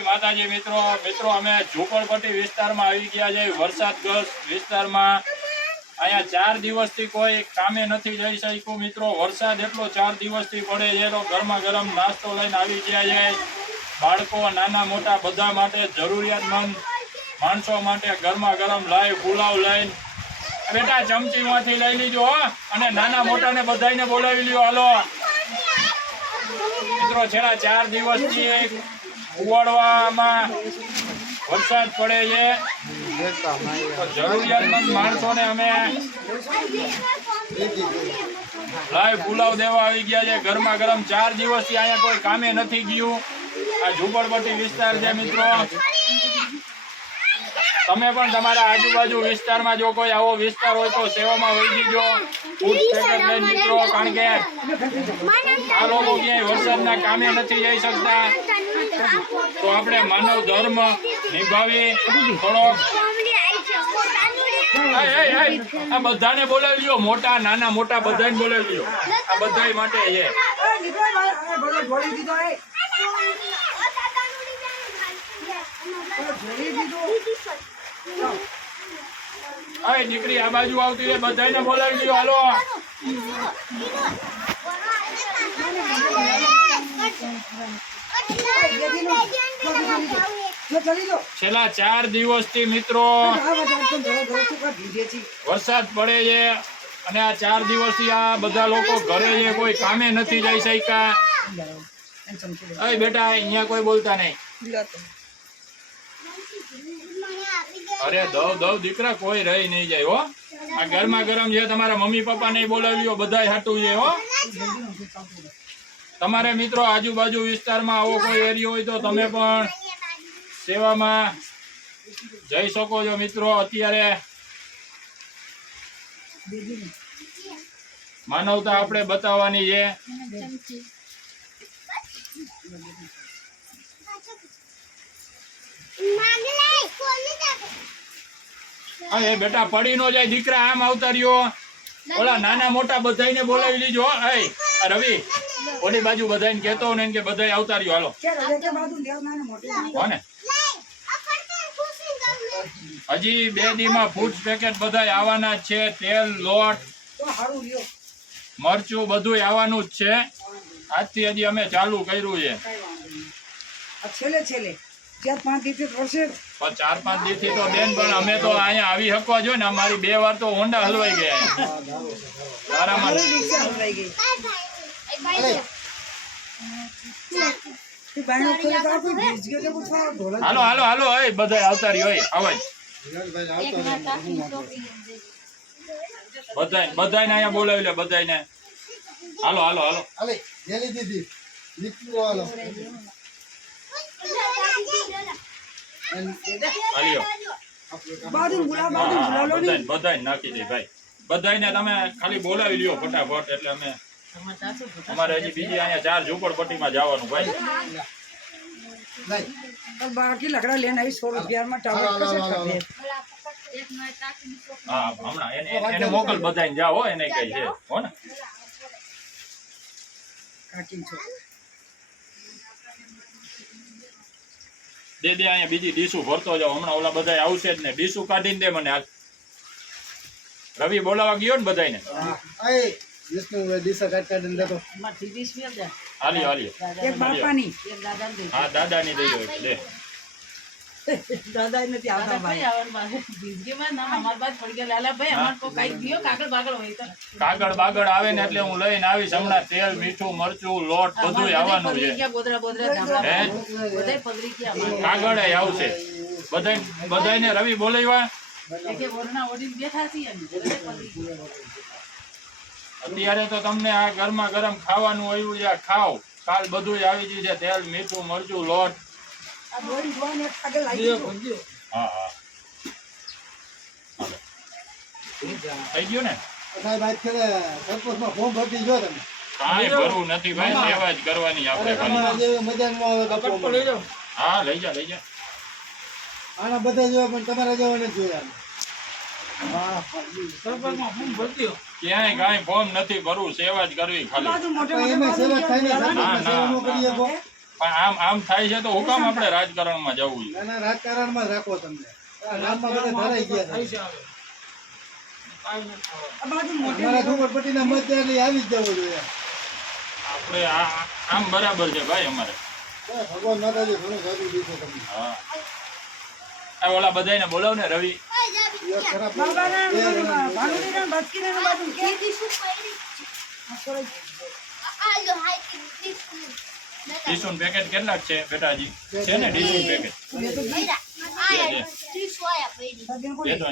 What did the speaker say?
માતાજી મિત્રો. મિત્રો, અમે ઝુંપડપટ્ટી વિસ્તારમાં આવી ગયા છે વરસાદગ્રસ્ત વિસ્તારમાં. અહીંયા ચાર દિવસથી કોઈ કામે નથી જઈ શક્યું. મિત્રો, વરસાદ એટલો ચાર દિવસથી પડે છે તો ગરમા ગરમ નાસ્તો લઈને આવી ગયા છે. બાળકો, નાના, મોટા બધા માટે જરૂરિયાતમંદ માણસો માટે ગરમા ગરમ લાઈ પુલાવ લઈને. બેટા, ચમચીમાંથી લઈ લીજો અને નાના, મોટાને બધાને બોલાવી લ્યો. હાલો. મિત્રો, છેલ્લા ચાર દિવસથી ઉવાડવામાં વરસાદ પડે છે. જરૂરિયાતમંદ માણસોને અમે લાઈવ પુલાવ દેવા આવી ગયા છે. ગરમા ગરમ ચાર દિવસથી અહીંયા કોઈ કામે નથી ગયું. આ ઝુંપડપટ્ટી વિસ્તાર છે મિત્રો. તમે પણ તમારા આજુબાજુ વિસ્તારમાં જો કોઈ આવો વિસ્તાર હોય તો સેવામાં વહી જજો. મિત્રો કારણ કે આ લોકો ક્યાંય વરસાદના કામે નથી જઈ શકતા. તો આપણે માનવ ધર્મ નિભાવી થોડોક આ બધાને બોલાવી લ્યો મોટા નાના મોટા બધાને બોલાવી લ્યો આ બધાય માટે છે. અય નીકળી આ બાજુ આવતી હોય બધાને બોલાવી લ્યો હાલો. છેલ્લા ચાર દિવસથી મિત્રો વરસાદ પડે છે અને આ ચાર દિવસથી આ બધા લોકો ઘરે છે કોઈ કામે નથી જઈ શક્યા. બેટા અહીંયા કોઈ બોલતા નહીં. અરે દવ દવ દીકરા, કોઈ રહી નહીં જાય, હો. આ ગરમા ગરમ છે તમારા મમ્મી પપ્પા ને બોલાવ્યો બધા હાટું છે, હો. તમારે મિત્રો આજુબાજુ વિસ્તારમાં આવો કોઈ એરિયો હોય તો તમે પણ સેવામાં જઈ શકો છો મિત્રો. અત્યારે માનવતા આપણે બતાવવાની છે. અરે બેટા પડી નો જાય દીકરા આમ આવતા રહ્યો. ઓલા નાના મોટા બધાને બોલાવી લીજો એ રવિ ઓલી બાજુ બધાને કહેતો ને એમ કે બધાય આવતા રહ્યો હાલો. કોને? હજી બે દીમાં ફૂડ પેકેટ બધાય આવવાના જ છે તેલ લોટ મરચું બધું આવવાનું જ છે. આજથી હજી અમે ચાલુ કર્યું છે. છેલ્લે છેલ્લે. ચાર પાંચ દિવસે પડશે ચાર પાંચ દિવસથી તો બેન પણ અમે તો અહીંયા આવી શકવા જોઈએ ને અમારી બે વાર તો હોન્ડા હલવાઈ ગયા. તારામાં રિક્ષા હલવાઈ ગઈ. હાલો હાલો હાલો એ બધા આવતા રહી હોય આવાજ બધાય બધાને અહીંયા બોલાવી લે બધાયને. હાલો હાલો હાલો. અલે દીદી હાલો. નાખી દે ભાઈ. બધાને તમે ખાલી બોલાવી લ્યો ફટાફટ એટલે અમે અમારે હજી બીજી અહીંયા ચાર ઝૂંપડપટ્ટીમાં જવાનું ભાઈ. બાકી લકડા લઈને આવી સો રૂપિયામાં ટાવર હા હમણાં એને એને- મોકલ બધાયને જાઓ એને કઈ છે હો ને. કાકી છો દે દે અહીંયા બીજી ડીશું ભરતો જાવ હમણાં ઓલા બધા આવશે જ ને. ડીશું કાઢીને દે મને હાલ. રવિ બોલાવા ગયો ને બધાયને? આય વિષ્ણુ દઈ કાઢ કાઢીને દેતો હાલ્યો હાલ્યો એક બાપાની હા દાદાની દઈ દો દે અમાર નથી કઈ દિયો કાગળ બાગળ આવે ને એટલે હું લઈને આવીશ. હમણાં તેલ મીઠું મરચું લોટ બધું આવવાનું છે. હે? કાગળ ય આવશે. બધાય બધાયને રવિ બોલાવ્યા. અત્યારે તો તમને આ ગરમા ગરમ ખાવાનું આવ્યું છે. ખાવ કાલ બધું આવી ગયું છે. તેલ મીઠું મરચું લોટ. હા હા. થઈ ગયું ને? સાહેબ આજ ખેડે સરપંચમાં ફોર્મ ભરતી જો તમે? કાંઈ ભરવું નથી ભાઈ સેવા જ કરવાની આપણે તમારા ખાલી જે મજા ન આવે ગપ્પો હા લઈ જા લઈ જા. આના બધા જોવા પણ તમારા જેવા નથી જોયા. ક્યાંય કાંઈ ફોર્મ નથી ભરવું સેવા જ કરવી ખાલી. સેવા થાય ને પણ આમ આમ થાય છે તો હુકમ આપણે રાજકારણમાં જવું જોઈએ ના ના રાજકારણમાં રાખો તમને નામમાં બધા ધરાઈ ગયા છે ઝુંપડપટ્ટીના આવી જ જવું જોઈએ આપણે આમ બરાબર છે ભાઈ અમારે ભગવાન માતાજી ઘણું સારું દીધું તમને હા ઓલા બધાને બોલાવ ને રવિ બાજુ કે. ડીસુન પેકેટ કેટલાક છે બેટાજી? છે ને ડીસુન પેકેટ બે તો